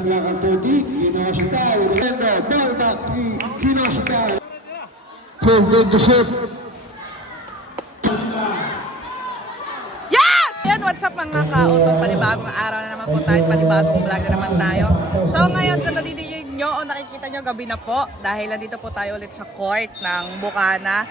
Nakatodi, Kinoshita, Balbak, Kinoshita. Good to shoot. Yes! Yan, what's up mga kautol? Panibagong araw na naman po tayo, panibagong vlog na naman tayo. So ngayon, kung nadidinig nyo o nakikita nyo, gabi na po. Dahil nandito po tayo ulit sa court ng Bukana.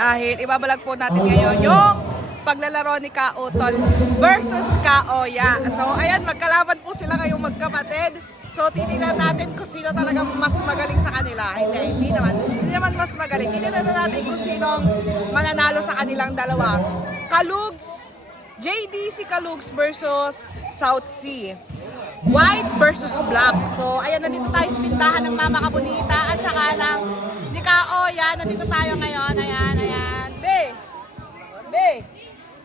Dahil ibabalag po natin ngayon yung paglalaro ni Kautol versus Kaoya. So ayan, magkalaban po sila ngayong magkapatid. So titignan natin kung sino talagang mas magaling sa kanila. Hindi naman mas magaling. Titignan natin kung sinong mananalo sa kanilang dalawa. Kalugs, JDC Kalugs versus South Sea. White versus black. So ayan, nandito tayo sa tindahan ng Mama Kabunita at saka ng ni Kaoya. Nandito tayo ngayon. Ayan. Be!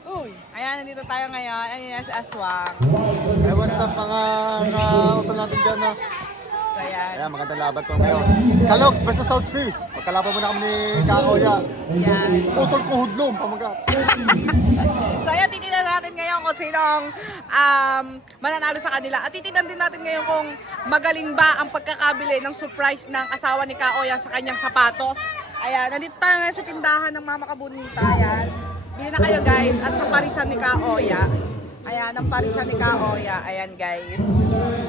Uy! Ayan, nandito tayo ngayon. Ayan si Aswang. Hey, what's up mga kautol natin dyan na? So ayan. Ayan, magandang laban to ngayon. Kalogs versus South Sea. Magkalaban mo na kami ni Kaoya. Ayan. Utol ko hudlom, pamagat. So ayan, titignan natin ngayon kung sinong mananalo sa kanila. At titignan din natin ngayon kung magaling ba ang pagkakabili ng surprise ng asawa ni Kaoya sa kanyang sapatos. Ayan, nandito tayo ngayon sa tindahan ng Mama Kabunita. Ayan. Bili na kayo guys. At sa parisan ni Kaoya. Ayan, ang parisan ni Kaoya. Ayan guys.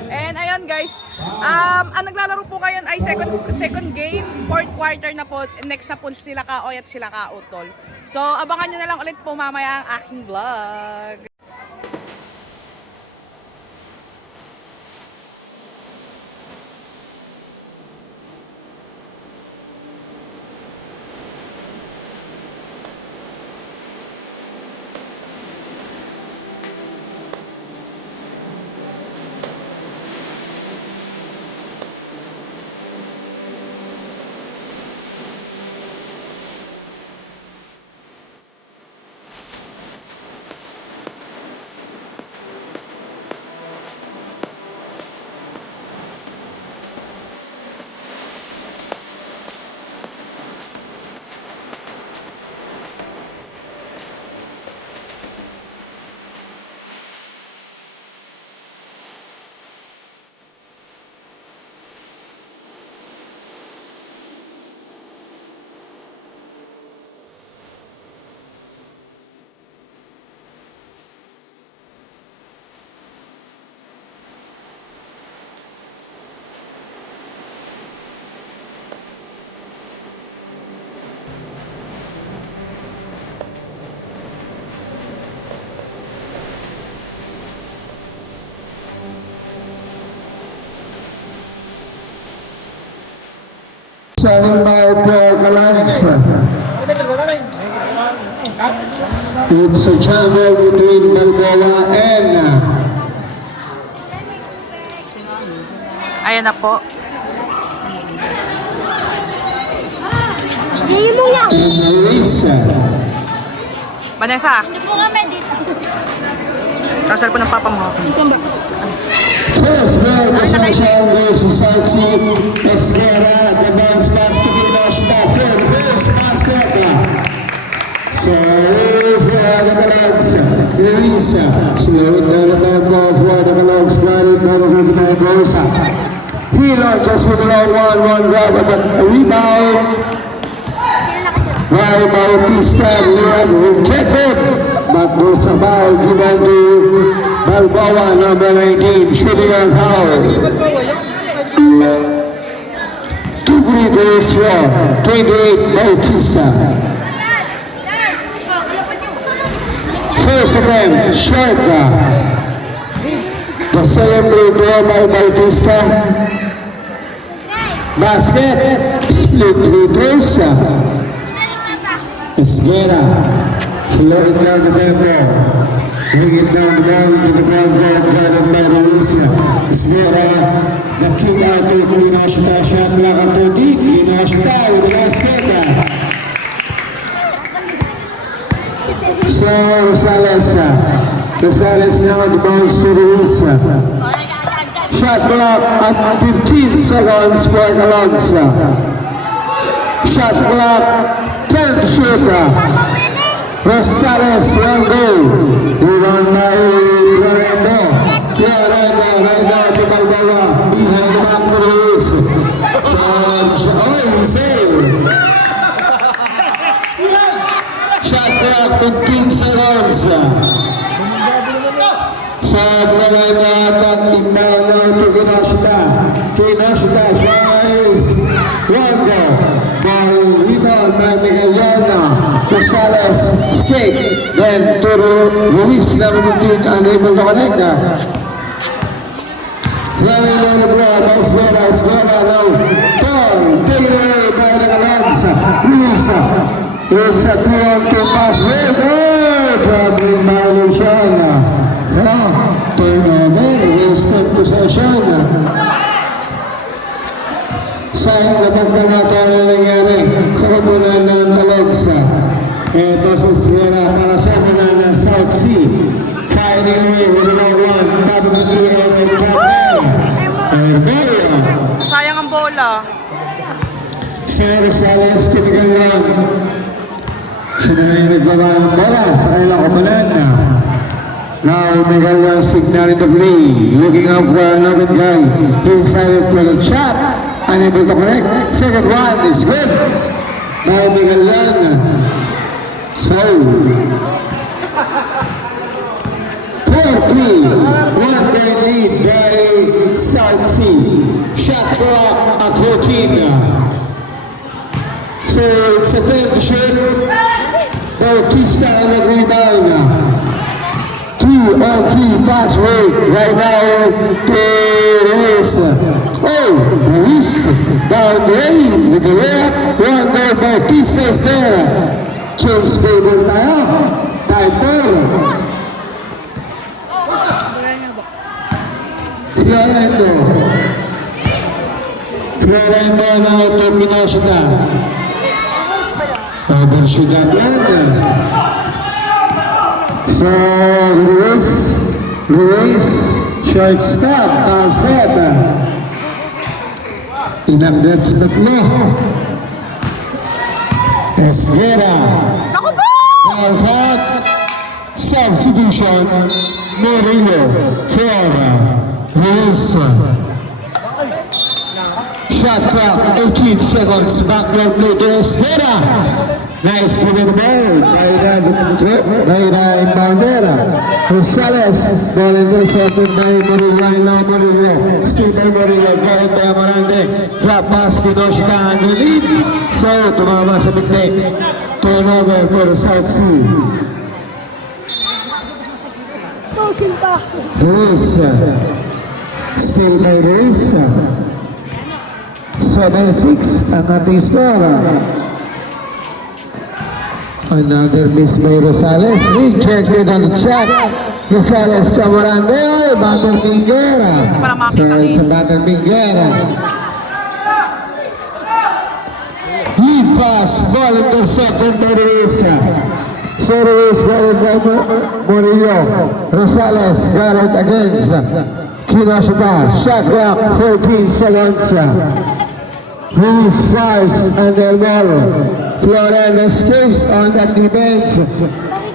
And ayan guys, ang naglalaro po ngayon ay second game, fourth quarter na po. Next na po sila Kaoya at sila Kautol. So abangan nyo na lang ulit po mamaya ang aking vlog. Sayang by Paul Galanza. It's a jungle between Balboa and Ayan na po. Luisa. Vanessa, kasal po ng papa mo. First round, Ascension versus South Sea. Esquera, the bounce pass to Kinoshita. First basket. So, for the Canucks, Luisa. Slow down the ball for the Canucks. Got it, better with Mendoza. He launches with the long one grab, but a rebound. By Bautista, Leon rejected. But goes a foul given to Balboa, number 19, shooting on foul. 2 free throws for 28 Bautista. First attempt, short. The celebrator by Bautista. Basket, split 3 throws. Esquera, floating down the tempo. Bring it down to the ground guard, guarded by Luisa. Esquera, the kick out to Kinoshita, shot Nakatodi, Kinoshita with the basket. So, Rosales now the bounce to Luisa. Shot clock at 15 seconds for Alonso. Shot clock, 10 to shoot. Rosales, one goal. Rebound by Florendo. Florendo to Balboa. Marco Ruiz. Save. Shot clock 15 seconds. Shot clock at inbound now to Kinoshita. Kinoshita tries one goal. Ball rebound by Miguelana. Rosales escape. Then to Ruiz number 15 unable to connect. Very low ball by Esguera now. Ball taken away by the Galanza. Ruiz. It's a 3-on-2 pass. Well, good! Traveling violation. So, turnover, wasted possession. Sayang na pagkakataon na nangyari sa kapunan ng Talogs. Ito sa Sierra para sa kapunan ng South Sea. Fighting away with round 1. Top of the game with Cabrera. Herberia. Sayang ang bola. Sarah Salas, tinigan lang. Sila yung nagbaba ng bola sa kanilang kapunan. Now, Miguel signal in the play. Looking up for another guy. Inside for the shot. Unable to connect. Second one is good. Now, Miguel So, 4-3. 1-point lead by South Sea. Shot clock at 14. So, it's a 10 shot. Bautista on the rebound. 2-on-3 pass rate right now to Ruiz. Oh, Ruiz down the lane with the layup. One goal, Bautista is there. Change table tayo. Tighter. Fiorendo now to Kinoshita. Overshoot that yan. So, Ruiz, short stop, bounce head. Inagdat sa tatlo. Esguera. Naku po! Bounce out. Substitution. Murillo. For Ruiz. Shot clock, 18 seconds. Backward play to Esguera. Nice play the ball. Naira Bandera. Rosales. Ball intercepted by Murillo. Still by Murillo. Going by Amarante. Drop pass, Kinoshita underneath. So, tumama sa bigay. Turnover for South Sea. Ruiz. Still by Ruiz. 7-6 ang ating score. Another miss by Rosales. Rejected on the shot. Rosales to Morandeo. Batter Minguera. So it's a Batter Minguera. Lead pass. Ball intercepted by Ruiz. So Ruiz got it by Murillo. Rosales got it against Kinoshita. Shot clock 14 seconds. Ruiz fires and Elmore. Florendo escapes on that defense.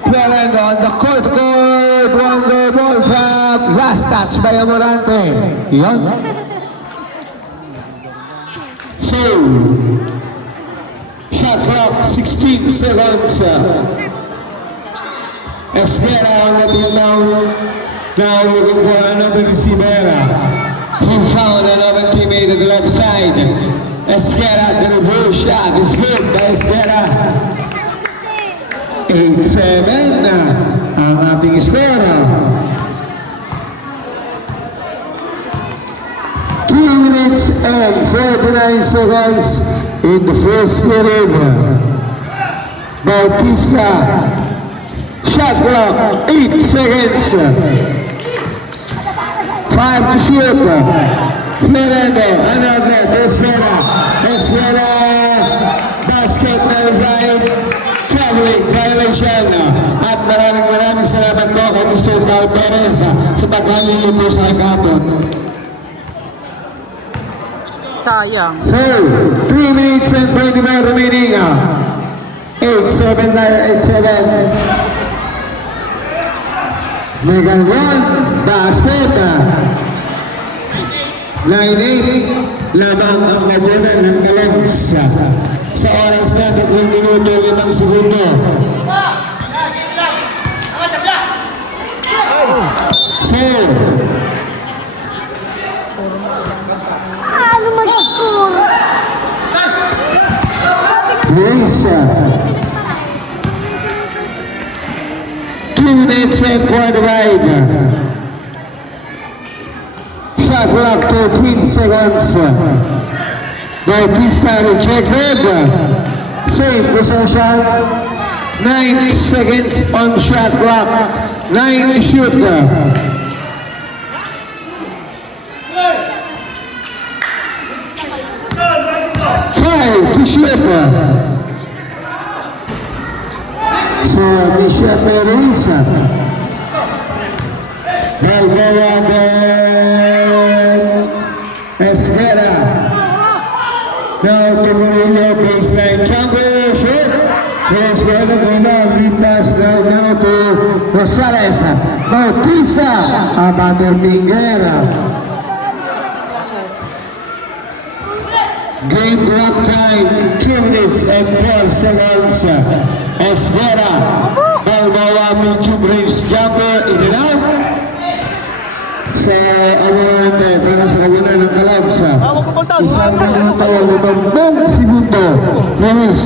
Florendo on the court. One goal ball trap. Last touch by Amorante. Yan. So, shot clock 16 seconds. Esguera on the team now. Now looking for another receiver. He found another teammate at the left side. Esguera, the reverse shot is good by Esguera. 8-7 ang ating score. 2 minutes and 49 seconds in the first period. Bautista, shot clock 8 seconds. 5 to shoot. Florendo, another, Esguera, basket na right, traveling violation. At maraming salamat po kay Mr. Carl Perez sa paghalili po sa kapon. Sayang. So, 3 minutes and 29 remaining. 8-7. Megan one, basket. 9-8, laban ang Laguna ng Calogs. Sa oras na 3 minuto 5 segundo. So, Ano mag-score? Luis. 2 minutes and 45. Shot clock 13 seconds. Bautista rejected. Save possession. 9 seconds on shot clock. 9 to shoot. 5 to shoot. So, Michelle Perez. Balboa de Esquera. Now, Camarilla baseline. Jungle shoot. Esquera gonna lead pass now to Rosales. Bautista. Amateur Pinguera. Game clock time, 2 minutes and 12 seconds. Esquera, Balboa, medium range jumper, in and out. Sa award para sa Laguna ng Calogs. Isang minuto, 50 segundo. Luis,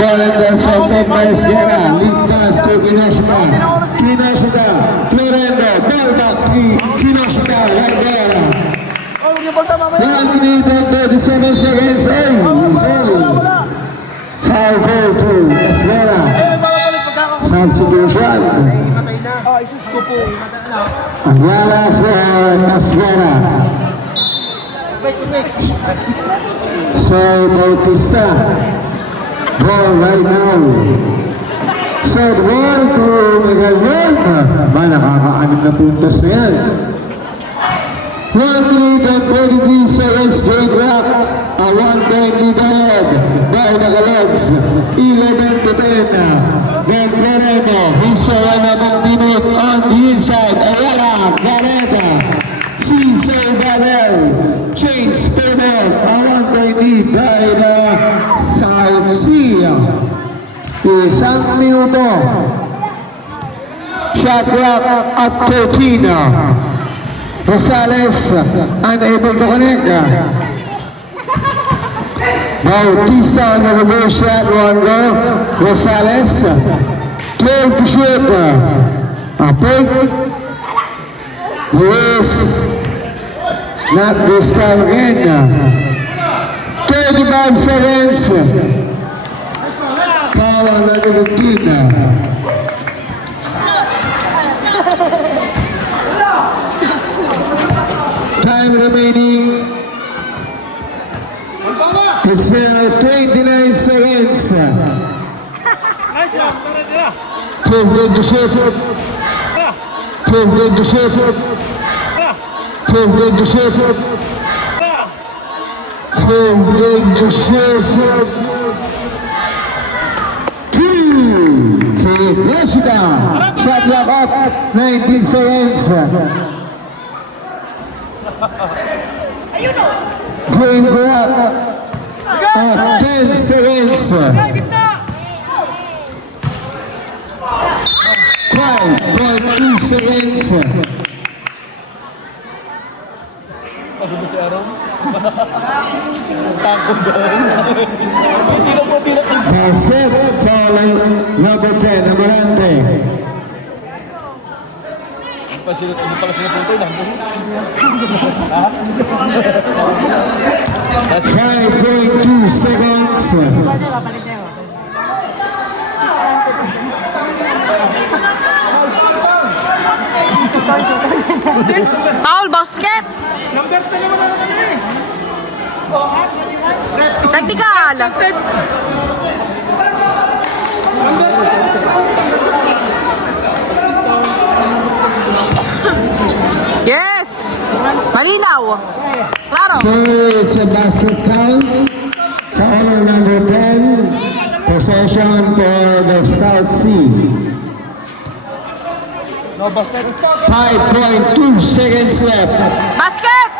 ball and the center by Esquera. Lead pass to Kinoshita. Kinoshita, Florendo, ball back to Kinoshita, Herrera. 1 minute and 37 seconds. Hey, sorry. Foul goal to Esquera. Substitution. Ayala for Esquera. So, Bautista. Ball right now. Set ball to Miguel Ward. Ba, nakaka-anim na puntos na yan. 1 minute and 43 seconds, game clock. A one-time lead ahead by the Calogs. 11 to 10. Then Gareta, he saw another teammate on the inside. Ayala, Gareta, Cesar Babel, James Pebble. A one-time lead by the South Sea. Isang minuto. Shot clock at 13. Rosales, unable to connect. Bautista on the reverse shot, 1 goal. Rosales, 12 to shoot. Apig. Luis, not this time again. 35 seconds. Foul on the 15. Time remaining. It's now 29 seconds. 12 to shoot. 12 to shoot. 12 to shoot. 12 to shoot. 2. Rashida. Shot clock up. 19 seconds. Game clock at 10 seconds. 5.2 seconds. Basket, foul number 10, Amarante. 5.2 seconds. Foul basket. Tactical. Yes. Malinaw. Claro. So it's a basket count. Foul number 10. Possession for the South Sea. 5.2 seconds left. Basket.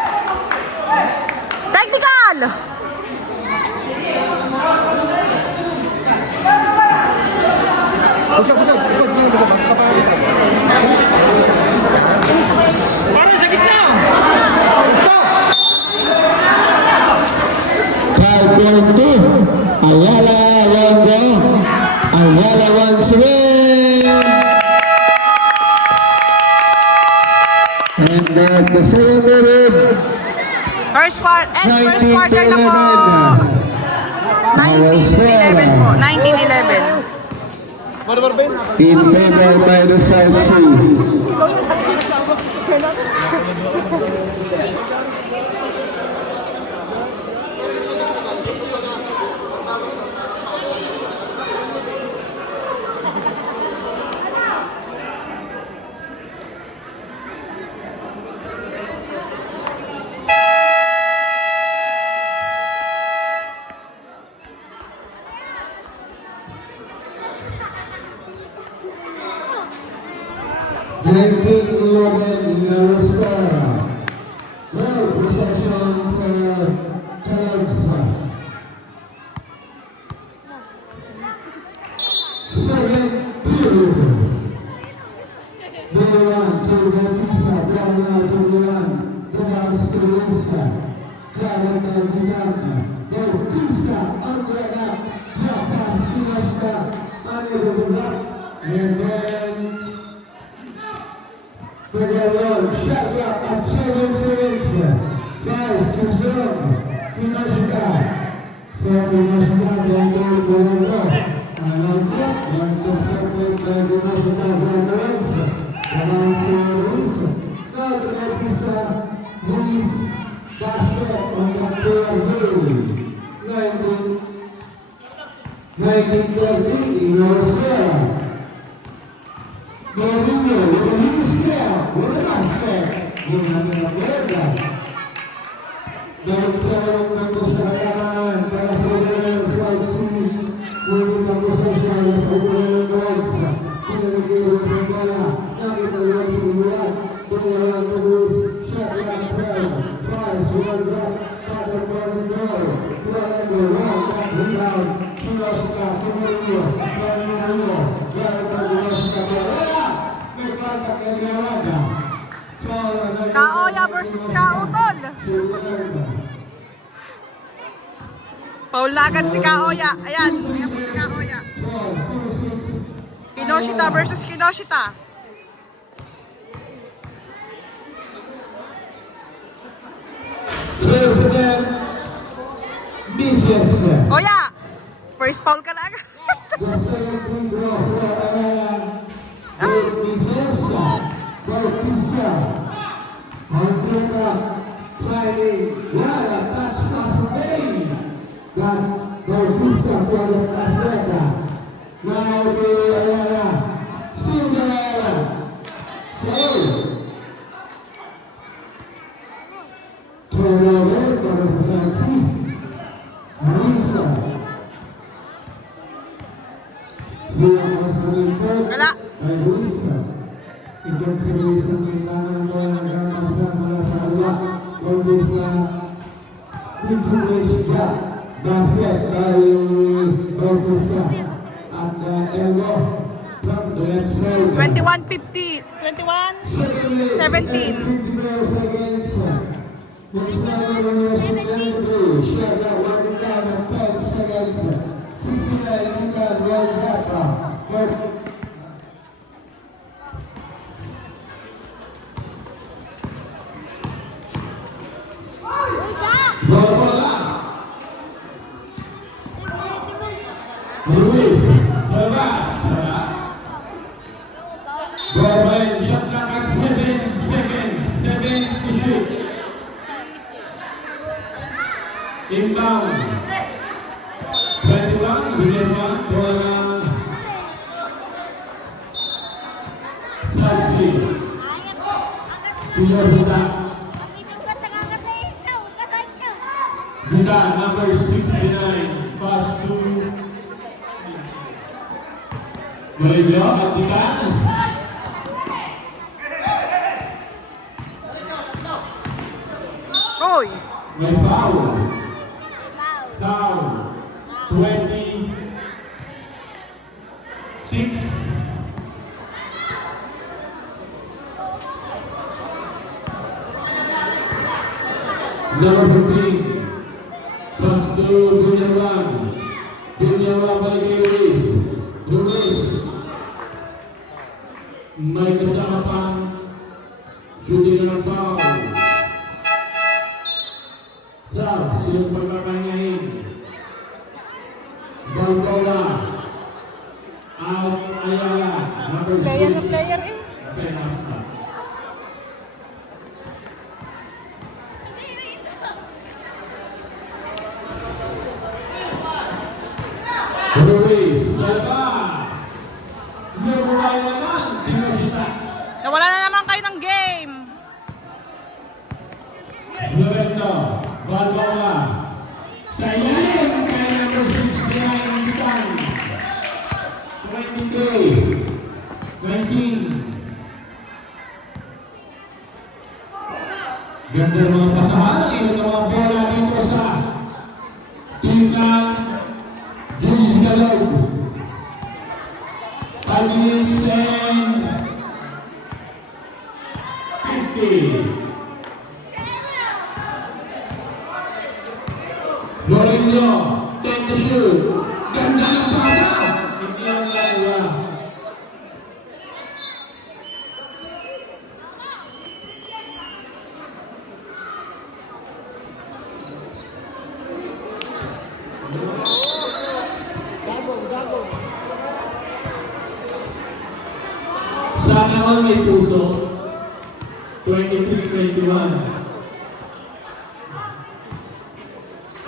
Pusok, pusok. Para sa gitna! 5.2. Ayala Longo. Ayala once again. And the same minute. First quarter na po. 1911 po. 1911. In favor by the South Sea. Ranking 11 Narascara. Well, possession for Calabsa. Second period. Dewan to Bautista, Dana to Dewan, Dewan Spinoza, Jalan Bidana, Bautista, Andrea, Japa Spinoza, Anil and then Pegawai, Syarab, at 7 seconds. Vice, Kizom, Finashika. So, Finashika, Daniel, Golango. Ananda, yang tersebut dari Finashika, Golango. Alonso Ruiz. Now, the Bautista, Ruiz, basket on the player game. 1930, in Australia. Mourinho, what a basket! Ginamit na Berga. Dahil sa mga sa kayaman, para sa mga South Sea, ngunit ang gusto siya sa Ulan Rights. Pinagigil sa bola, nakita lang sa ulan, bumalang Lewis, shot lang 12, fires, one drop, pattern bottom goal, walang gawang, back rebound, Pinashika, Mourinho, Mourinho, gano'n ang Pinashika, Kaoya versus Kautol. Paul na agad si Kaoya. Ayan. Ayan po si Kaoya. Kinoshita versus Kinoshita. President Mrs. Oya! First foul ka na agad. The second free throw for Mrs. Bautista. Andrea climbing, wala, touch pass away. Got Bautista for the Azteca. Now the Ayala, still the Ayala. So, turnover para sa Sansi. Marisa. Via Costa Wala. ay Luisa. Itong si Luisa ng tanang mo na nagkakasa mula sa alwa. Kumbis na Nicholas Jack. Basket by Bautista. At the elbow from the left side. 21-50. 21? 17. 50 seconds. Next number on your second blue. Shut that one down at 10 seconds. 69 down, one half. Bola. Ruiz, Salvat. Bola shot clock at 7 seconds. 7 to shoot. Inbound. 21, William, bola South Sea. Junior Zita, number 69, pass to Bolivia, Vatican. Uy! May foul. Foul. 26. Number 15. Pass to Bunyawan. Bunyawan balik kay Luis. Luis. May kasama pang shooting ng foul. Sab, silang pagkakahingahin. Balboa. Out Ayala. Number 6. Player na player eh. Luis, sa labas. Nabuhay naman. Tinosita. Nawala na naman kayo ng game. Loreto. Balboa. Sa ilalim kay number 69 ang bitang. 23. 19. Ganda ng mga pasahan. Ito ng mga bola dito sa team ng Luis Galog. 5 minutes and 50. Lorenzo, 10 to shoot. Ganda ng pasa. Hindi ang lalawa. Sana all may puso. 23-21.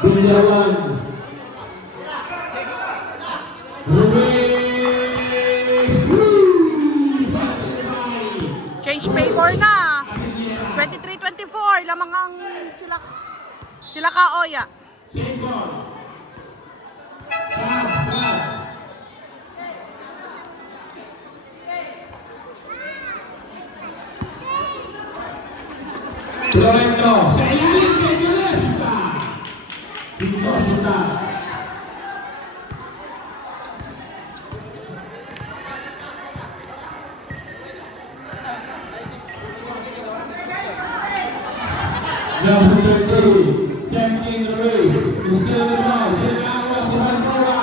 Bunyawan. Change favor na. 23-24. Lamang ang sila Kaoya. Second. Sab. Lorenzo, sa ilalim kay Galesita. Dito suta. Number 13, 17 Ruiz. Still the ball. Sino nakakuha si Balboa?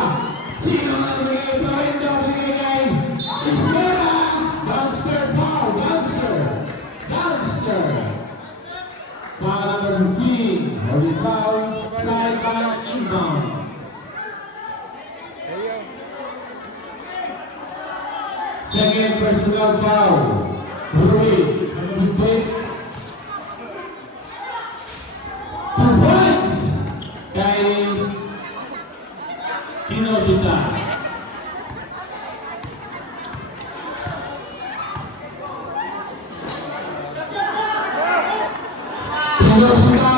Sino ang nagbigay? Lorenzo bigay kay Ismera. Downster foul. Downster. Para number 15. Holy foul. Sideline inbound. Second personal foul. Ruiz. Number 20. 2 points kay Kinosita. Kinosita.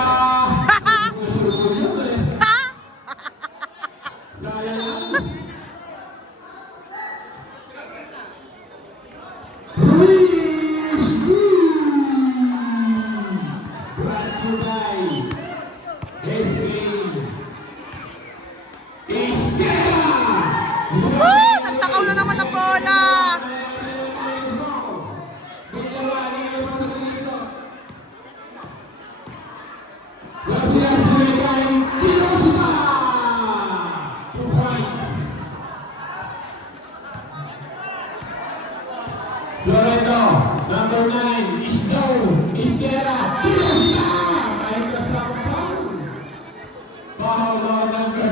Sayang lang. Ruiz. Brought to you by Nagtakaw na naman ang bola. Loreto, number 9, Isdera, Kinosita, may kasama foul. Foul on number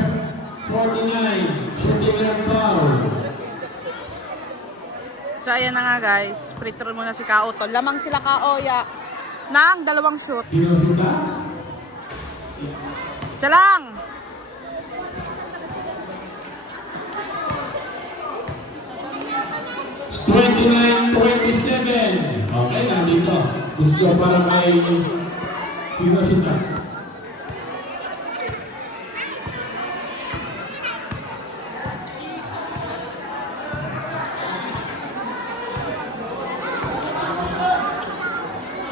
49, shooting and foul. So ayan na nga guys, free throw muna si Kaoto. Lamang sila Kaoya ng 2 shoot. Kinosita, Isa lang. it's 29-27. Okay, nandito. Gusto para kay Kinosita.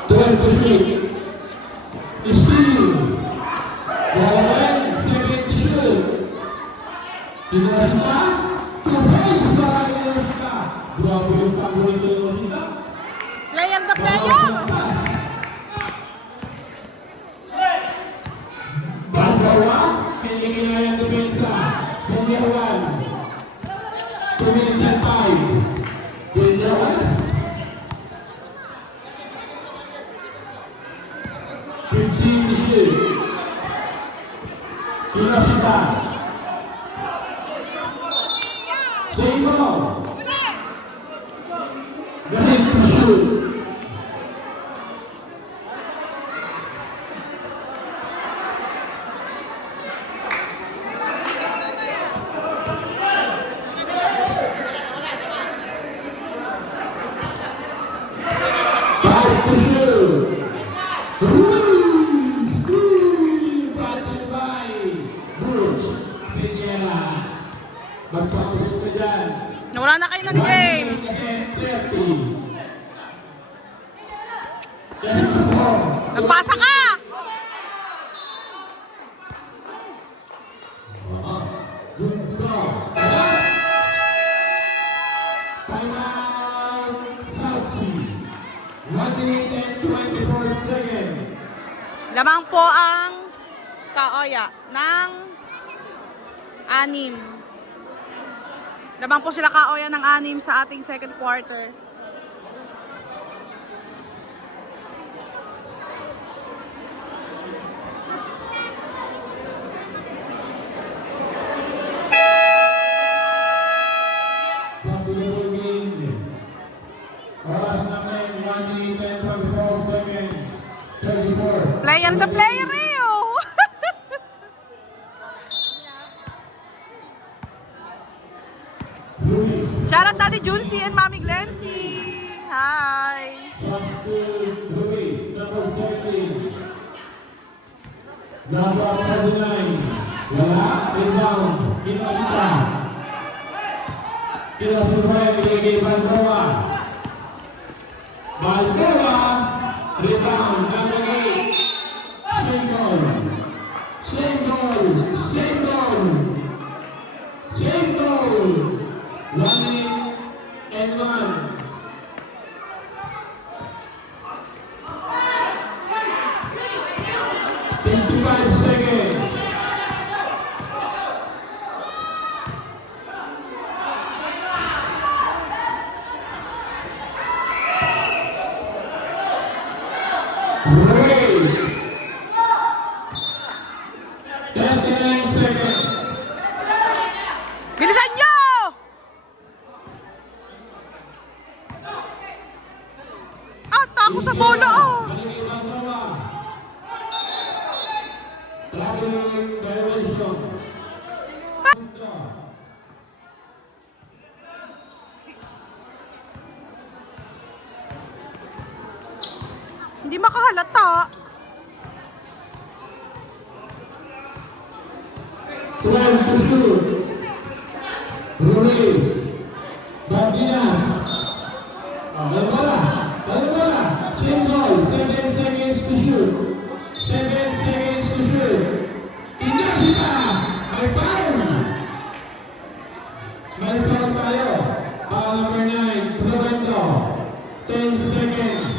To shoot. Steal. Ball second to shoot. Universita, Tubig sa Universita. Grabe yung pagbulit ng Universita. Player the player! Bagawa, pinigin na yung depensa. Bunyawan. 2 minutes and 5. Bunyawan. 15 shoot. Universita. Sino? Galing to shoot. Five to shoot. Ruiz, batting by Bruce Pinera. Magpapasok na dyan. Nawala na kayo ng game. 30. Nagpasa ka! Good go. Timeout, Sauci. 1 minute and 24 seconds. Lamang po ang Kaoya ng 6. Lamang po sila Kaoya ng 6 sa ating second quarter. Bago game. Oras namin 1 minute and 24 seconds. 34. Player the player eh! Oh. Luis. Shout out Daddy Juncy and Mami Glency! Hi! Pass to Luis, number 17. Number 49. Wala. Rebound. Kinunta. Kinasubuhay. Binigay Balboa. Balboa. Rebound. Number 8. Single. Single. Single. Single. 1 minute and 1. Seconds. Race. 39 seconds. Bilisan nyo! Ah, tako sa bola oh! Traveling direction. Hindi makahalata. 12 to shoot. Ruiz. Bardinas. Balboa. Balboa. Single. 7 seconds to shoot. 7 seconds to shoot. Universita. May foul. May foul tayo. Foul number 9. Provento. 10 seconds.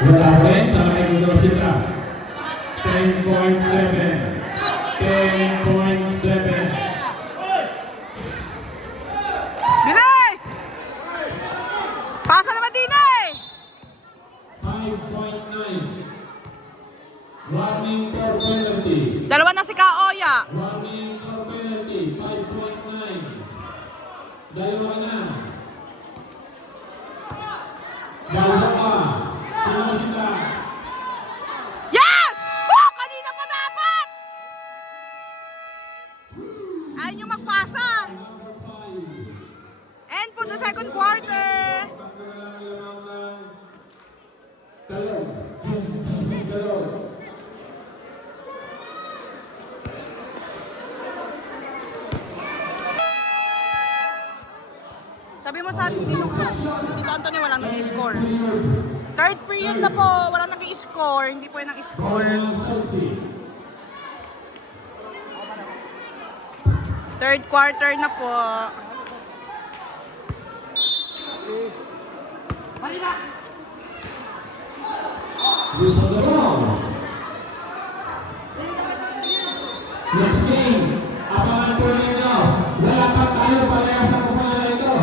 Wala pa rin para kay Universita. 10.7. 10.7. Bilis! Pasa naman din eh! 5.9. Warning for penalty. Dalawa na si Kaoya. Warning for penalty. 5.9. Dalawa na. Dalawa ka. Sino sila? Yes! Oh, kanina pa dapat! Ayaw nyo magpasa. Number 5. And for the second quarter. Pagkakalang ng Talog. Talog. Sa Sabi mo sa atin, Tito Anthony, walang nag-score. Third period na po, walang nag-score. Hindi po yung nag-score. Third quarter na po. Use of the ball. Next game, abangan po ninyo. Wala pa tayo pareha sa kumula na ito.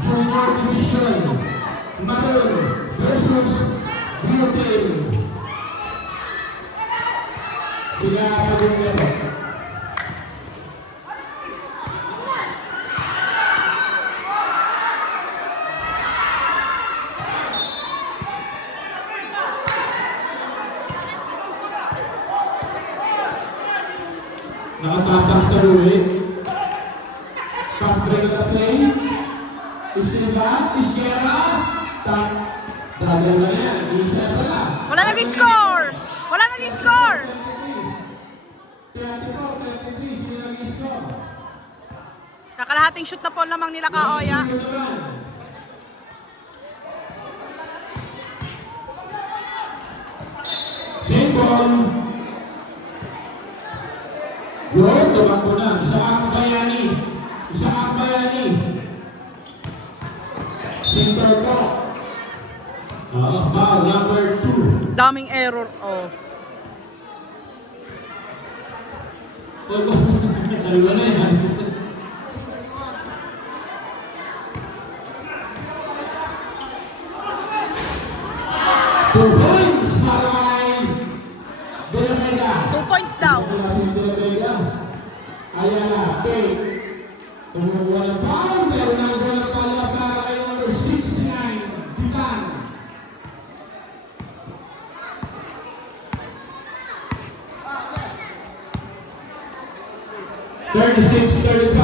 Junior Division, Maroon versus Blue Team. Sila pagod na po. Nakatatang sa ulit. Pass-break na play. Isgera. Dahil na yan. Isa na pala. Wala nag-score! Wala nag-score! 24, 23, sino nag-score? Kakalahating shoot na po lamang nila Kaoya. Sipon. Yun, tumakbo na. Isang bayani. Center po. Foul number 2. Daming error. Oh. Dalawa na yan. Two points para kay De La Vega. 2 points daw. Ayala, Pay. Tumukuha ng foul, pero nagawa ng pala para kay number 69, Ditan. $36-35.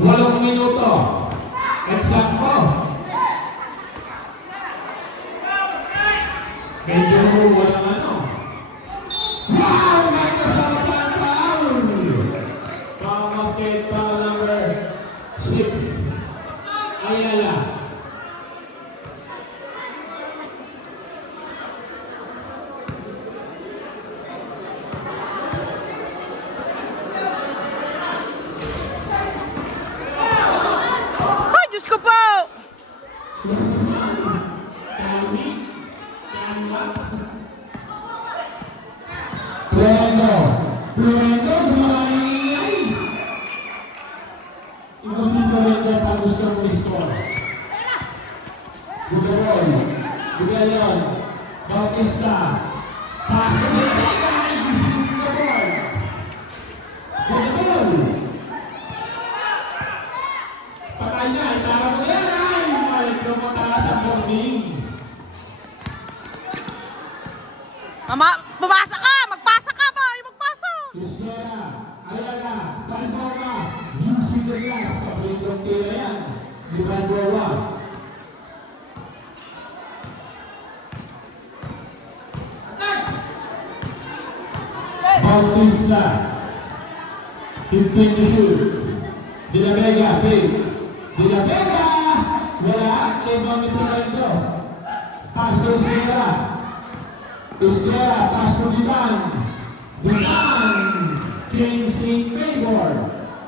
8 minuto. Eksakto. Medyo walang ano. Wow! May kasama pa ang foul! Foul basket, foul number 6. Ayala. Ay, Diyos ko po! Florendo, bumaingay. Imposible Florendo para gusto ng score. Bugabon, Bugalion, Bautista, pass to the guy, Bugabon. Bugabon. Patay na, itara mo yan, ay! May kumataas ang boarding. Mama, bumasa ka! Magpasa ka ba? Ay, magpasa! Isgera, Ayala, Balboa, Yusi Douglas, paboritong tira yan, ni Balboa. Bautista, 15 to shoot. De La Vega, big. De La Vega, wala, libang ni Florendo. Paso Isgera. Isgera, paso Ditan. Ditan, James in favor.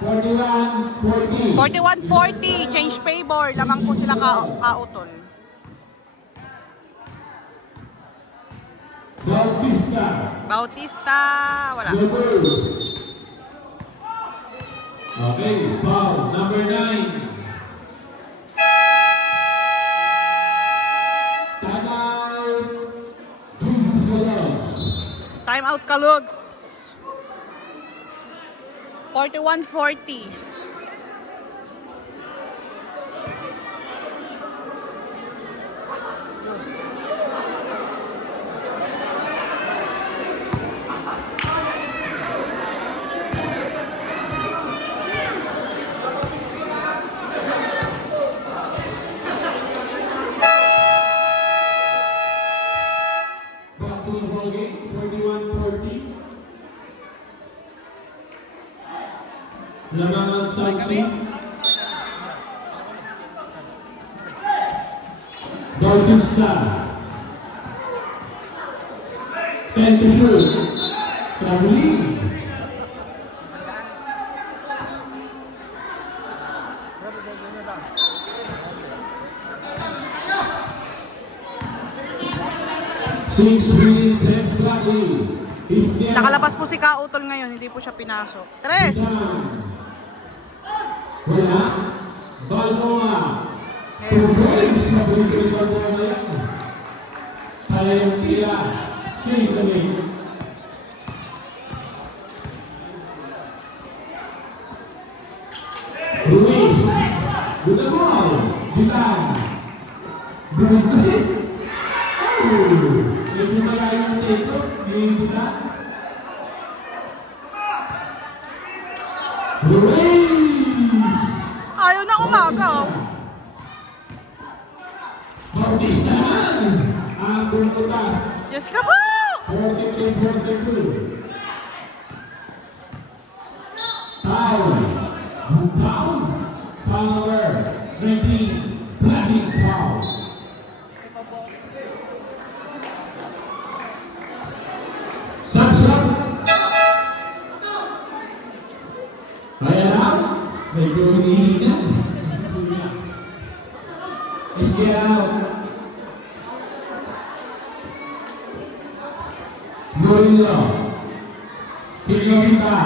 41-40. 41-40, change favor. Lamang po sila kautol. Bautista. Bautista, wala. Gobert. Okay, foul number 9. Time out Kalugs. 41-40. Back to the ball game, 41-40. Lamang ang South Sea. Bautista. 10 to shoot. Traveling. Six wins and Sluggy. Nakalabas po si Kautol ngayon, hindi po siya pinasok. 3. Wala. Balboa. Two points na pinigil Balboa ngayon. Kaya yung tira. Tingling. Ruiz. Good ball. Dilan. Bumigit. Medyo malayo yung take-off. Dilan. Ruiz. Ayaw na umaga, oh. Bautista naman. Ang buntutas. Yes ka po! 43-42. Foul. Foul. Power. 19. Blocking foul. Sub-sub. Kaya lang, medyo hinihilig yan. Let's get out. Murillo. Kilovita.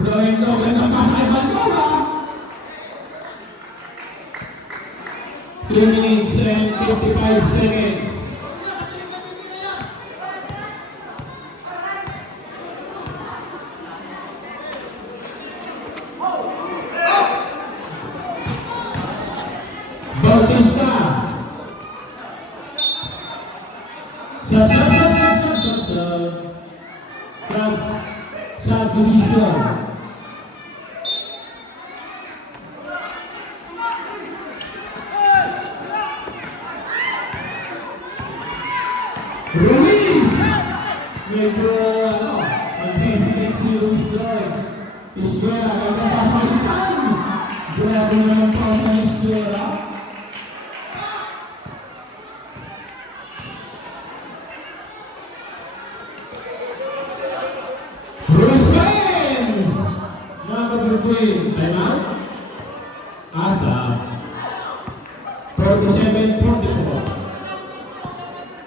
Proendo. Gandang pasay. Balboa. 3 minutes and 55 seconds. Bautista. Subdivision. Ruiz! Medyo mag-hesitate si Ruiz doon. Isguera, gagabasalitan! Grabe naman po sa Isguera. Ruiz Ben! Nakabibig. Time out? Asa. 47-44.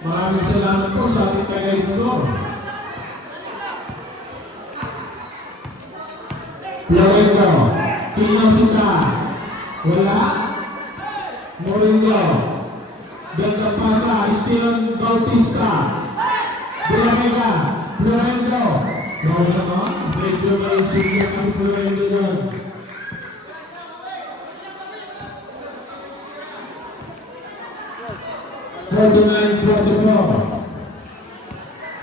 Maraming salamat po sa ating taga-score. Lorenzo, Kinosita, wala. Moringo, ganda pasa, Steven Bautista, Bulamega, Lorenzo, wala ka, medyo may singkat ang Lorenzo doon. Quarter 9, quarter 4.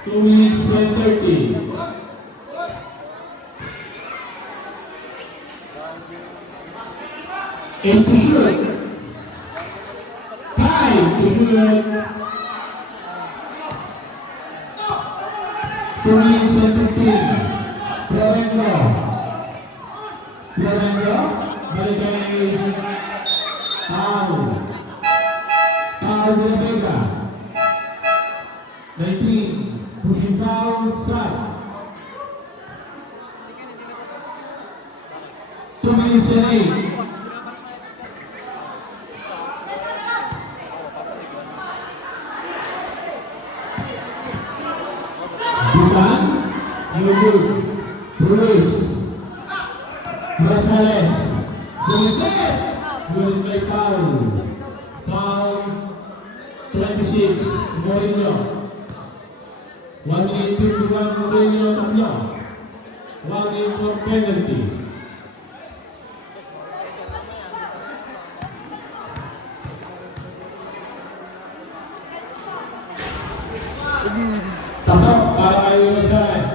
2 minutes and 30. Eight to shoot. 5 to shoot. 2 minutes and 15. Lorenzo. Lorenzo. Balik kay Pau. Pau de la Vega. 19. Pushing foul. Side. 2 minutes and 8. Bukan, no good. Ruiz, Rosales, good by foul. Foul 26, Morinho. 1 minute 51, Morinho tatlo. 1 minute for penalty. Pasok para kay Rosales.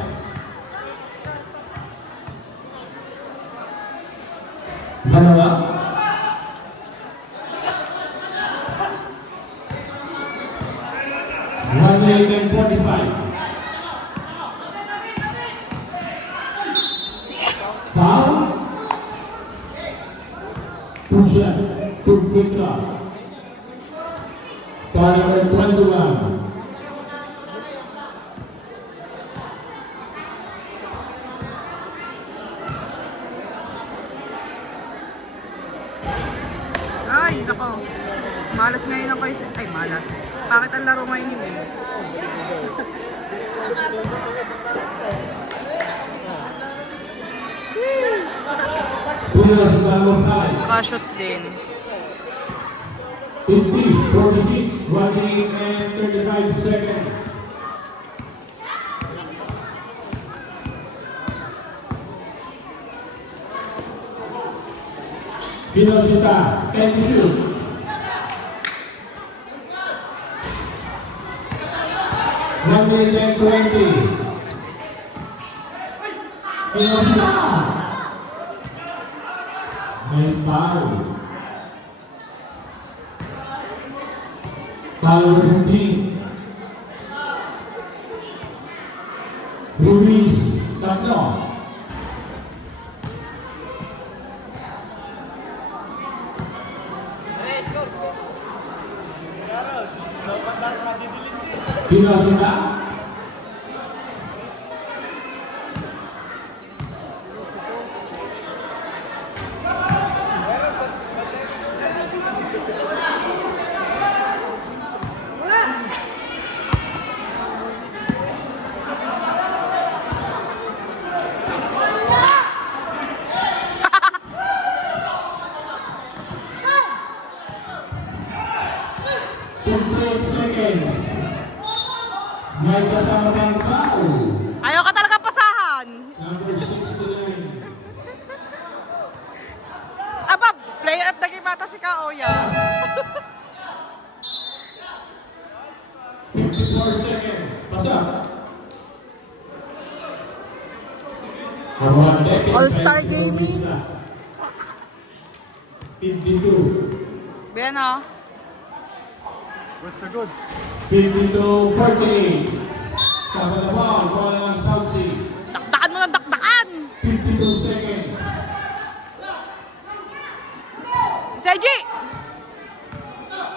Dalawa. One minute and 45. Foul. Two shot. Two quick shot. Ball number 21. Ay, nako. Malas ngayon ang kayo. Ay, malas. Bakit ang laro ngayon ni Mel? Pinas number 5. Nakashoot din. 50, 46, 28 and 35 seconds. Pinosita, 10 to shoot. One minute and 20. Pinosita. May foul. Foul number 15. Ruiz, tatlo. Pinosita. Seconds. May kasama pang foul. Ayaw ka talaga pasahan. Number 69. Aba, player of the game ata si Kaoya. 54 seconds. Pasa. All-Star Gaming. 52. Bien, oh. What's the good? 52-48. Top of the ball. Ball ng South Sea. Dakdakan mo ng dakdakan. 52 seconds. Seji!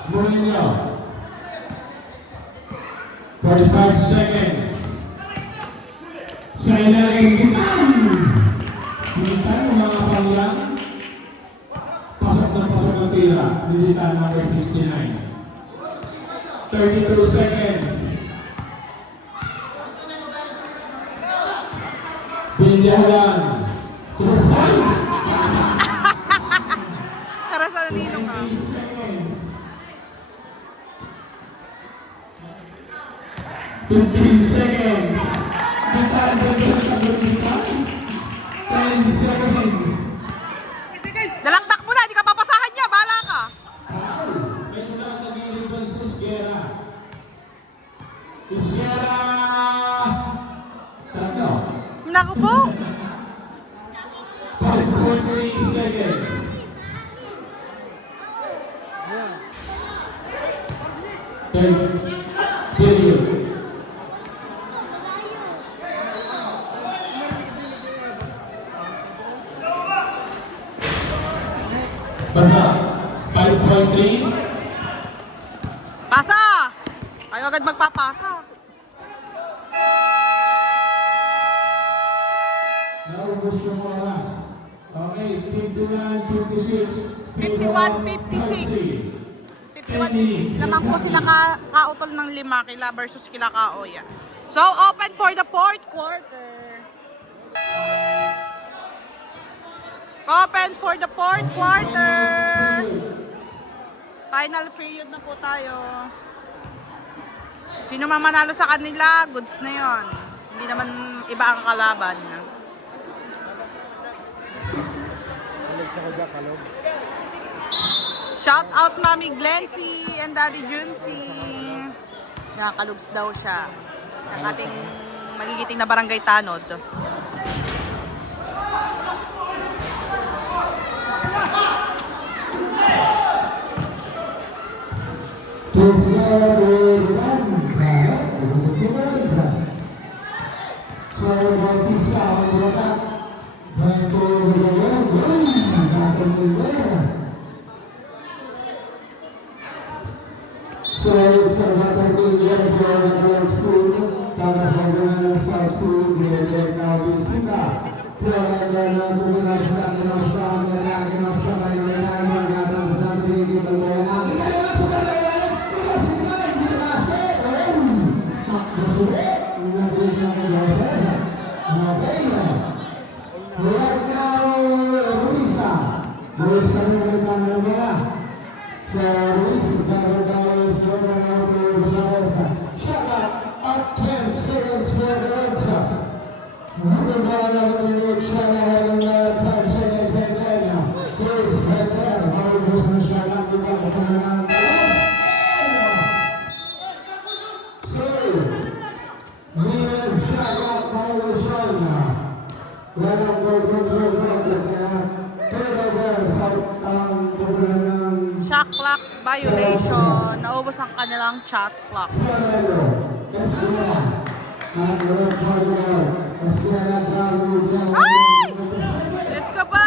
Mourinho. 45 seconds. Sa ilalim Gitan. Gitan ng mga pangyang. Pasok ng tira. Gitan number 69. 32 seconds. Pinjalan. 2 points. Tara sa ninong ka. 20 seconds. 15 seconds. Gitan. 10 seconds. Dalakdak mo na, hindi ka papasahan niya. Bahala ka. Medyo nakatagilid doon sa Isguera. Isguera! Tatlo. Naku po. 5.3 seconds. Period. Basta, 5.3. Pasa! Ayaw agad magpapasa. Naubos yung oras. Okay, 51-56. 51-56. 51 naman po sila kautol ng 5 kila versus kila Kaoya. So, open for the fourth quarter. Open for the fourth quarter. Final period na po tayo. Sino man manalo sa kanila, goods na yon. Hindi naman iba ang kalaban. Shout out Mami Glency and Daddy Juncy. Nakakalugs daw siya ng ating magigiting na barangay Tanod. So sa batang bigyan ko ang Kalog School para sa mga South Sea, Grade Calvin Sika. Kaya na tuminas na kinos pa ang mga kinos pa kayo na naman gatang sa pinigil mo na. Kaya na sa kanila, kinos nito, hindi na basket. Nasulit, naging na kinos. Okay. Right now, Luisa. Luis kami naman ng mga. So, Luis, Carlos, shut up at 10 seconds for the answer. Hanggang ba naman yung extra na halang 5 seconds and then Luis, right there. Marubos na siya lang iba ko pa naman. So, Liam, shut up, Paulus Rana. Walang go. Turnover sa pupunan ng Shot clock violation. Naubos ang kanilang shot clock. Florero, Escuela, Magro Portugal, Escuela Galudian. Ay! Let's go po!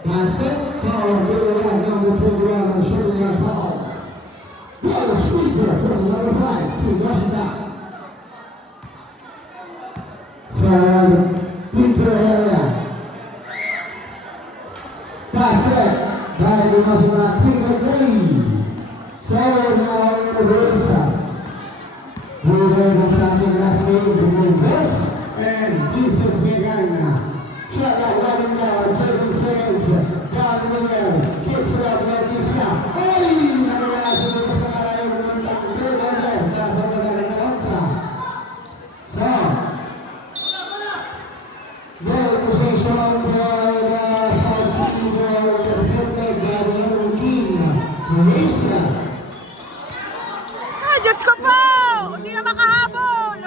Basket, power, number 21 on shooting your foul. Go, speaker from number 5 to Yoshida. So, Peter area. Basket, by the Yoshida, team of So now, Rosa. We will be starting last game between this and Jesus Vegana. Shut up, running down, 30 seconds. Down the middle, kicks it up like this now. Hey! Nakalasa dito sa kalayo ng third and left. Nasa magaling na outside. So, goal position for the South City goal protected by the other team. Melissa. Ay, Diyos ko po! Hindi na makahabol!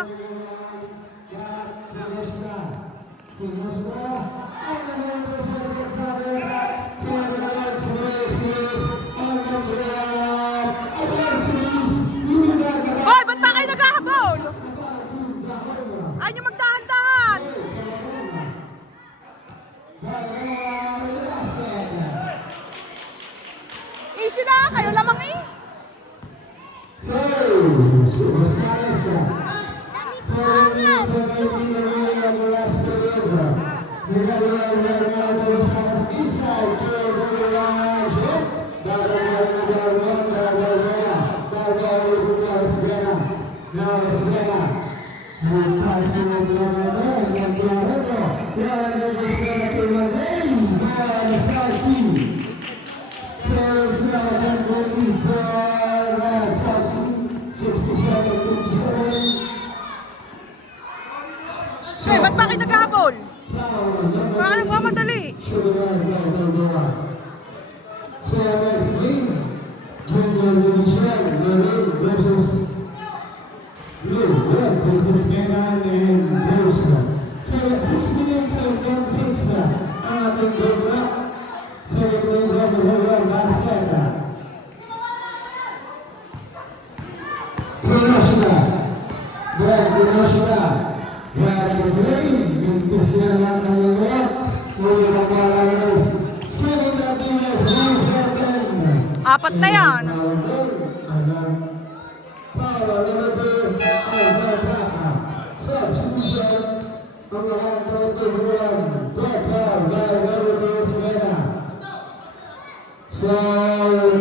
Hoy, ba't ba kayo naghahabol? Ayaw nyo magdahan-dahan! Easy lang, kayo lamang eh! Hoy, ba't ba kayo naghahabol? Parang nagmamadali. So next game, Junior Division, Maroon versus Blue, Red versus Menan and Blues. So 6 minutes and 10 ang ating game block. So yung game block ng basket. Pinosda, Brad Pinosda, Brad Pinosda, mintis niya lang ng mga muli ng mga lalos. Steven Martinez, Luis Herten. Apat na yan. Paolo Leonardo, Alberta. Substitution, ang lahat ng tuburan, Pekar, Leonardo Esquena. So,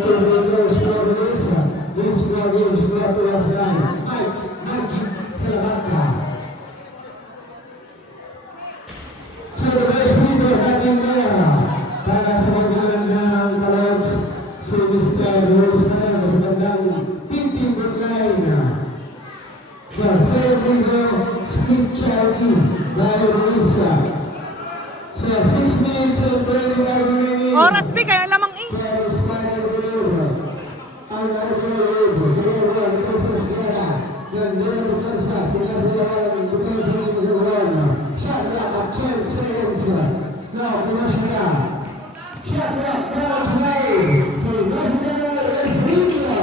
tuburan sa Pagdisa, this game is brought to us by Mike Salamanca. So, the best leader natin kaya, para sa mga ng Kalogs, si Mr. Rose Manero sa bandang Tintin Brookline. So, second leader, Smith Charlie, Mario Luisa. So, 6 minutes and 25 minutes. Oras, B, kayo lamang eh. Pero Smiley Bolívar, ang Arbolívar, Bolívar, Costas Kaya, Nandura Bukansa, Sinasayawan, Bukansa ng Bukansa. Shot clock at 10 seconds. Now, Pinasya. Shot clock now to play. For National Esrino.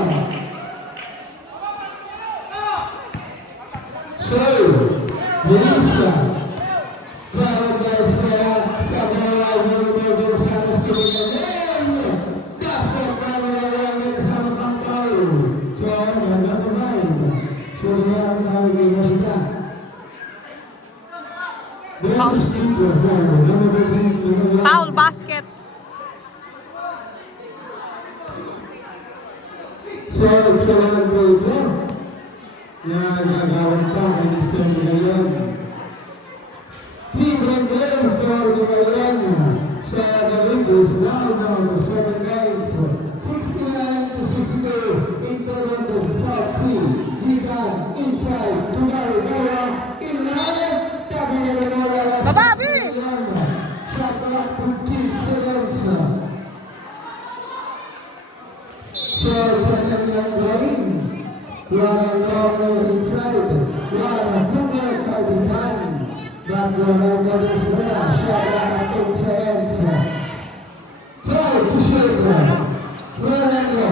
Foul basket. So, sa mga grade mo, yan, gagawin pa, may discount ngayon. 3 games for the Mayan. Sa Galitos, now down to 7 games. 69-62 in Toronto, South Sea. Ligan, inside, Tugal, Gawa, inline, Tabi, Bababi! Shot clock 15 seconds. So, sa kanyang game, Warren Corner inside, Warren Hunger, Cardigan, Warren Gomez Vela, shot clock at 10 seconds. Throw to shoot, Warren Go,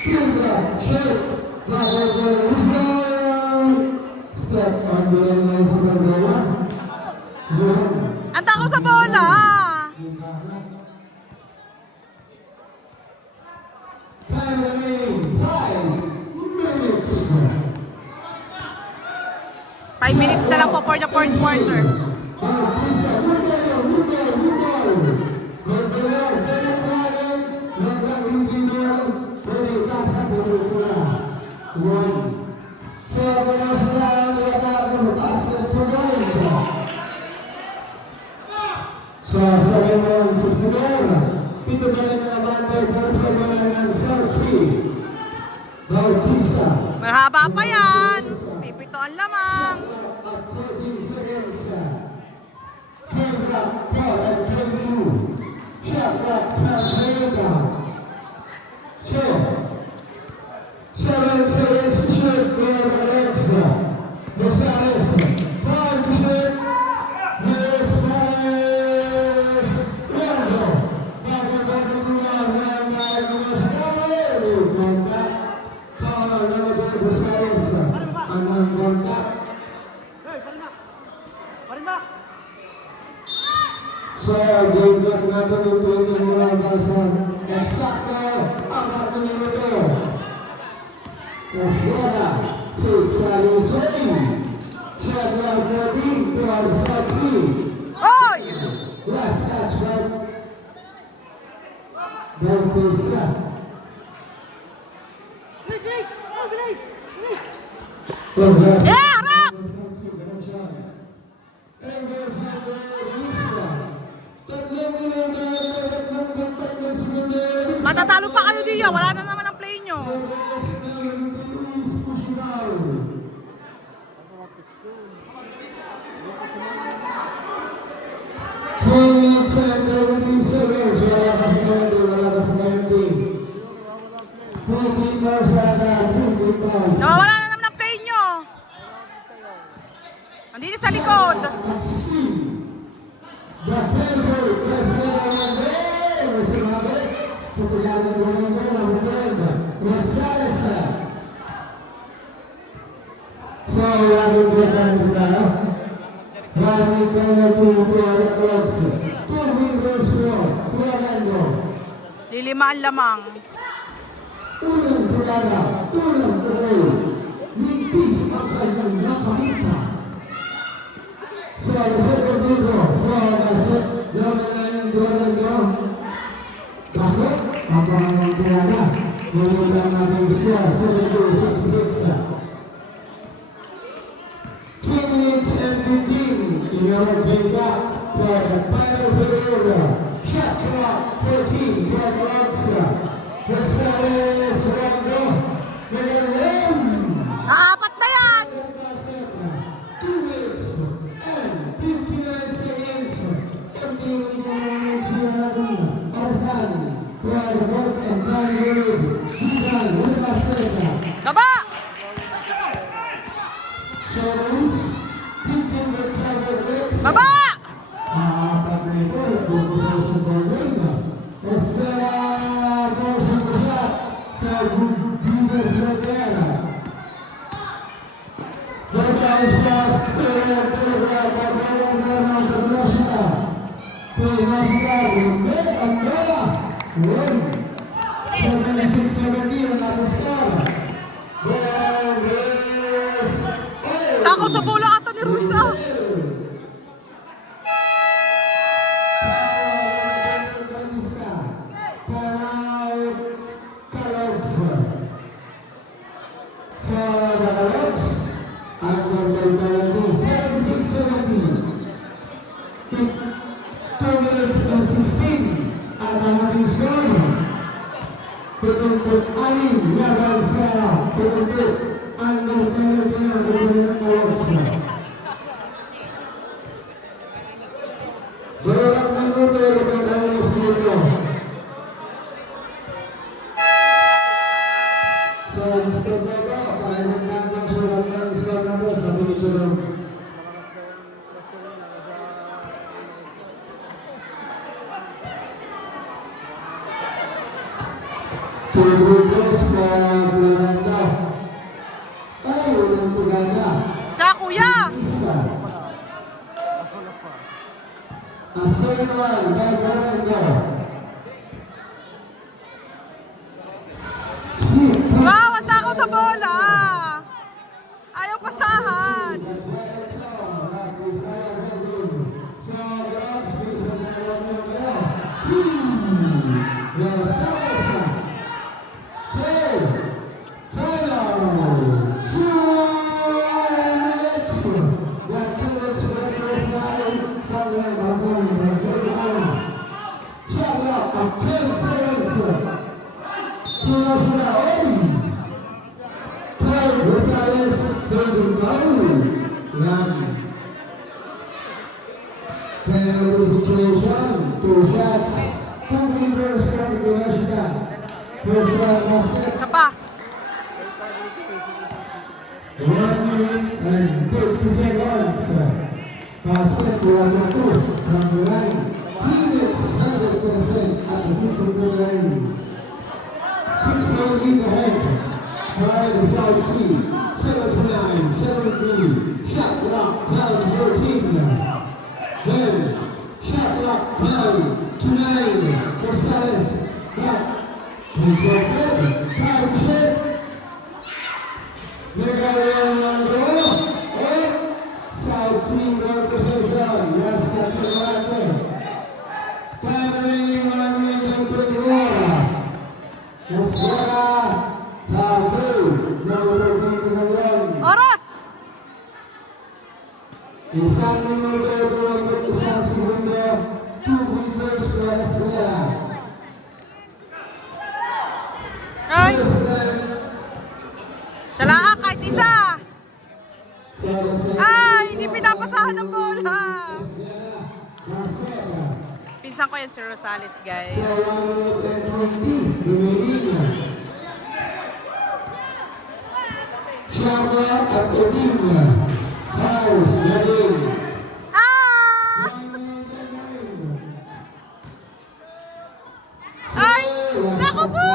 Kilda, shoot, Warren Gomez goal, step on the line sa Magawa. Ang tako sa bola. Time remaining 5 minutes. 5 minutes na lang po for the fourth quarter. So, 7-1-64. Pito pa rin na naman para sa mga ng South Sea. Bautista. Mahaba pa yan. May pito ang lamang. At 14 seconds. Kevra, Todd, and Kevin. Shot clock, 10 Shoot. 7 seconds to shoot. Clear the legs. Rosales. 5 to shoot. Yes, pass. Rondo. Bago-bago mula. Bago-bago sa kawin. Contact. Call number 2, Rosales. Anong contact? So, game clock natin yung tuloy mula sa eksakto 4 minuto. Escuela, 6 Alusay. Shot clock 14 for South Sea. Oy! Last touch by Bautista. Yeah, harap! Matatalo pa kayo diyo. Wala na naman ang play nyo. Nawawala na naman ang play nyo. Andito sa likod. So, lagi ko na kita. Lagi ko na tupo ang clocks. 2 minutes more. Tuwagando. Lilima ang lamang. Unang tuwaga. Unang tuloy. Mintis ang kanyang nakamita. So, sa segundo. So, nasa yung tuwagando. Kaso, ang pangangang tuwaga. Ngunit ang ating siya. 72-66. 2 minutes and 15 in our game back for the final period. Shot clock 14 for Roxa. Rosales Rondo. Magaling! Apat na yan! 2 minutes and 59 seconds. Ending moments natin. Arsan. Kuala Gort and Danwood. Higan. Rosales. Kaba! Baba! Tako sa bola ata ni Ruiz ah. penuntut-anim laban sa penuntut Anggur Filipina Berhubungan Awaksa. Berat minuto dengan Anggur Filipina. Selanjutnya pada menangkan suratan selama satu turun. Sa kuya! Wow, ang takaw sa bola! Ayaw pasahan! Situation, 2 shots, 2 meters from Indonesia. First round basket. Isa pa! 1 minute and 50 seconds. Basket 2 from the line. He makes 100% at the 50 line. 6-point lead ahead by the South Sea. 7-9, 7-3. Shot clock down to 14. Then shot clock down to 9. Gonzalez back. Control good. Time check. Negawan ng goal. And South Sea goal possession. Yes, that's a matter. Time remaining 1 minute and 24. Gonzala. Taco. Number 13 Oras! Isang minuto, 21 segundo, 2 meters para sila. Ay! Salaa kahit isa! Ay! Hindi pinapasahan ng bola! Pinsan ko yan si Rosales, guys. Sharma at Odin. House, Nadine. Ah! Ay! Naku po!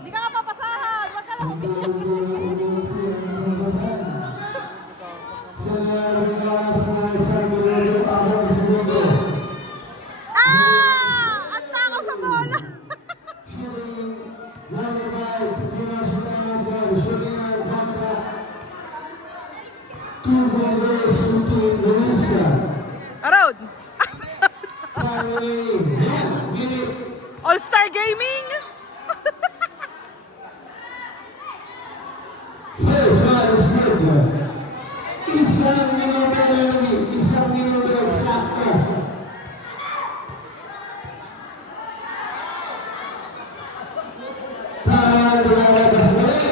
Hindi ka nga papasahan! Wag ka lang Ah! Ang takaw sa bola! Around! All-Star Gaming! Isang minuto eksakto. Lumalabas muli.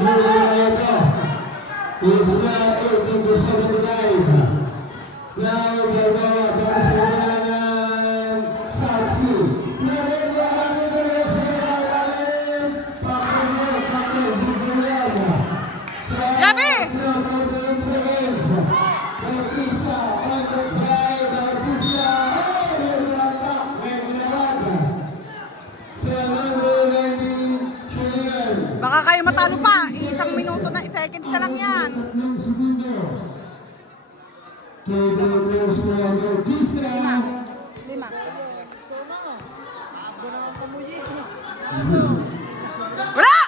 Lumalito. It's now 18-79. Now, dalawa para sa kanilang South Sea. Narito ang mga sa kanilang Pakay, Bigyan. Gabi! Sa 14 seconds. Bautista, on the play. Bautista, may latak, may minawagan. Sa number 19, Chilian. Baka kayo matalo pa. Isang minuto na, seconds na lang yan. Tatlong segundo. Kay Bautista. Lima. Wala!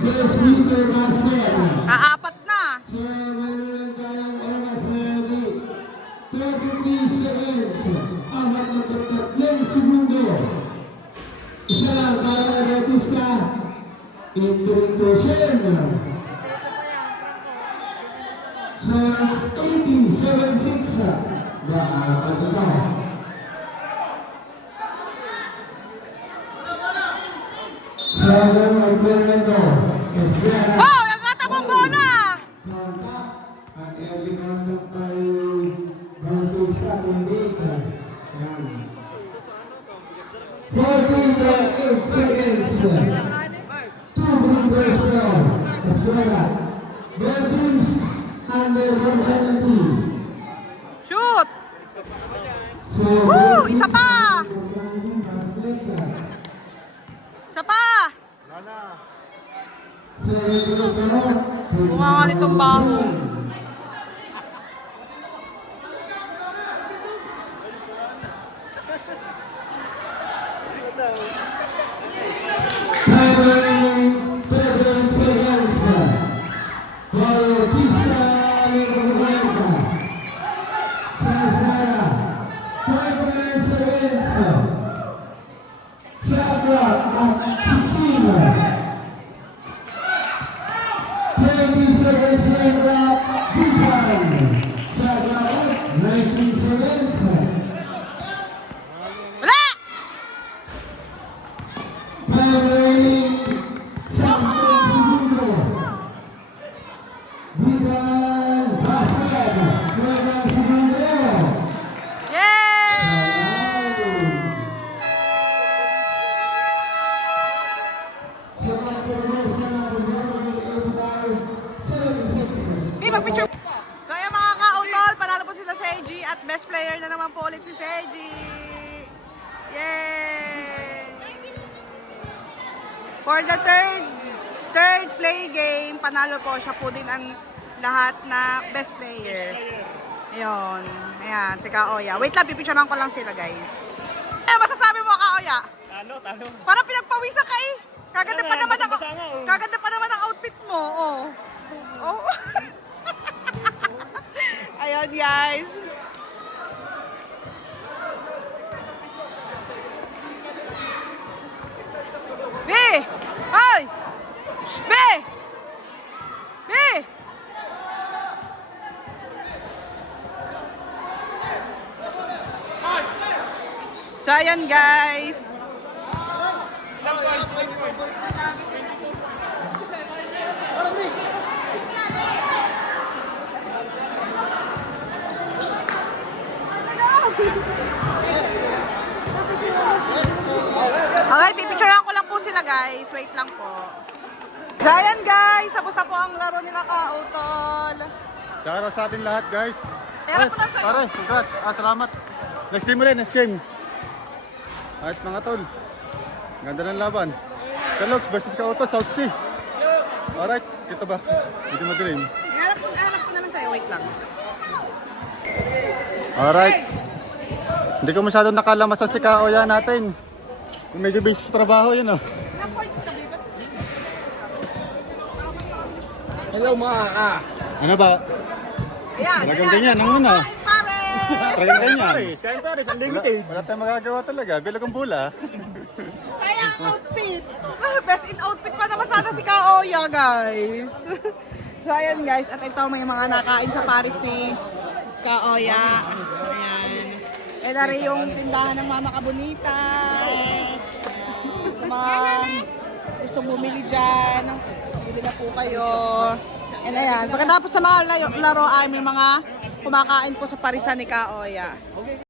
First meter basket. Kaapat na. So, mayroon tayong oras na 33 seconds. Apat na 3 segundo. Isa lang para kay Bautista. Introduction. So, it's 80-76. Apat ito. Shadow Alberto Esquera. Oh, nagkata mong bola! Contact at every contact by Bautista Indica. Yan. 14.8 seconds. 2 blunders down. Esquera. Their teams under 1 penalty. Shoot! So, Woo! Isa pa! Isa pa! Mukha nga nitong baho. Covering 13 seconds. Bautista Indica. Sasara. 29 seconds. Chaka at 16. 20 seconds later, Dupan. Chaka at 19 seconds. Wala! Covering 10 segundo. Dupan Basket. 9 segundo. Yay! Hey, mag-picture! So ayan mga ka-utol, panalo po sila Seiji at best player na naman po ulit si Seiji. Yay! For the third play game, panalo po siya po din ang lahat na best player. Ayun. Ayan, si Kaoya. Wait lang, pipicturean ko lang sila guys. Eh, masasabi mo Kaoya? Talo. Parang pinagpawisan ka eh. Kaganda pa Ano, naman ang basa-basa nga, oh. kaganda pa naman ang outfit mo. Oh. Oh. Ayun guys. B! Hoy! Shh, B! B! So ayan guys. Okay, pipicturean ko lang po sila guys. Wait lang po. So ayan guys, tapos na po ang laro nila ka-utol. Shoutout sa atin lahat, guys. Tera po na sa'yo. Pare, congrats. Salamat. Next game ulit, next game. Alright mga tol. Ganda ng laban. Kalogs versus Kauto, South Sea. Alright, kita ba? Hindi madilim. Hanap ko na lang sa'yo. Wait lang. Alright. Hindi ko masyadong nakalamasan si Kaoya natin. Medyo busy sa trabaho yun, oh. Hello mga ka. Ano ba? Ayan. Talagang ganyan, ang una. Pares! Talagang ganyan. Kain Paris, unlimited. Wala tayong magagawa talaga. Bilag ang bula. Sayang outfit. Best in outfit pa naman sana si Kaoya, guys. So, ayan guys. At ito may mga nakain sa Paris ni Kaoya. Ayan. E na rin yung tindahan ng Mama Kabunita. Sa mga gustong bumili dyan, bili na po kayo. And ayan, pagkatapos sa mga laro ay may mga kumakain po sa parisan ni Kaoya.